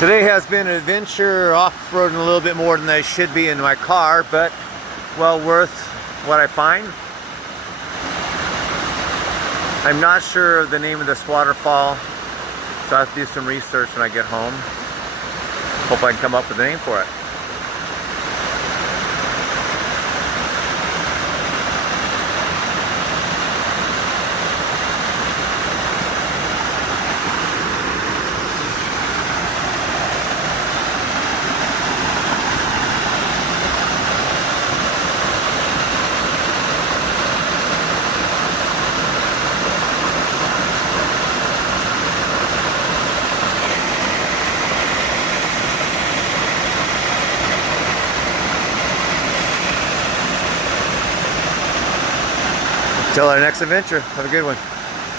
Today has been an adventure, off-roading a little bit more than I should be in my car, but well worth what I find. I'm not sure of the name of this waterfall, so I have to do some research when I get home. Hope I can come up with a name for it. Till our next adventure, have a good one.